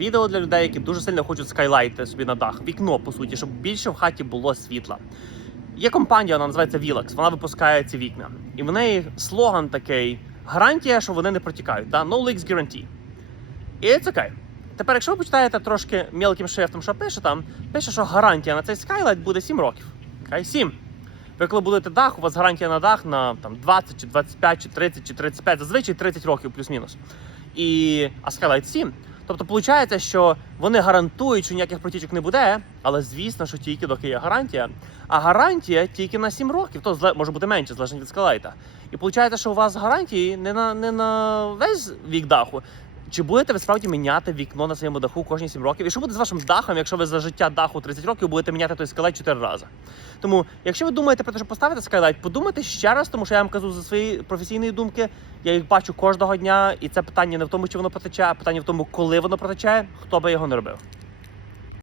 Відео для людей, які дуже сильно хочуть скайлайти собі на дах, вікно, по суті, щоб більше в хаті було світла. Є компанія, вона називається Vilex, вона випускає ці вікна. І в неї слоган такий: гарантія, що вони не протікають. Да? No leaks guarantee. І це окей. Тепер, якщо ви почитаєте трошки мілким шрифтом, що пише там, пише, що гарантія на цей Skylight буде 7 років. Окей, 7. Ви коли будете дах, у вас гарантія на дах на там, 20, чи 25, чи 30, чи 35, зазвичай 30 років плюс-мінус. І, а Skylight 7. Тобто, виходить, що вони гарантують, що ніяких протічок не буде, але звісно, що тільки доки є гарантія. А гарантія тільки на 7 років, то може бути менше, залежно від скалайта. І виходить, що у вас гарантії не на, не на весь вік даху. Чи будете ви справді міняти вікно на своєму даху кожні 7 років? І що буде з вашим дахом, якщо ви за життя даху 30 років будете міняти той скелет 4 рази? Тому, якщо ви думаєте про те, щоб поставити Skylight, подумайте ще раз, тому що я вам кажу за свої професійні думки. Я їх бачу кожного дня, і це питання не в тому, чи воно протече, а питання в тому, коли воно протече, хто би його не робив.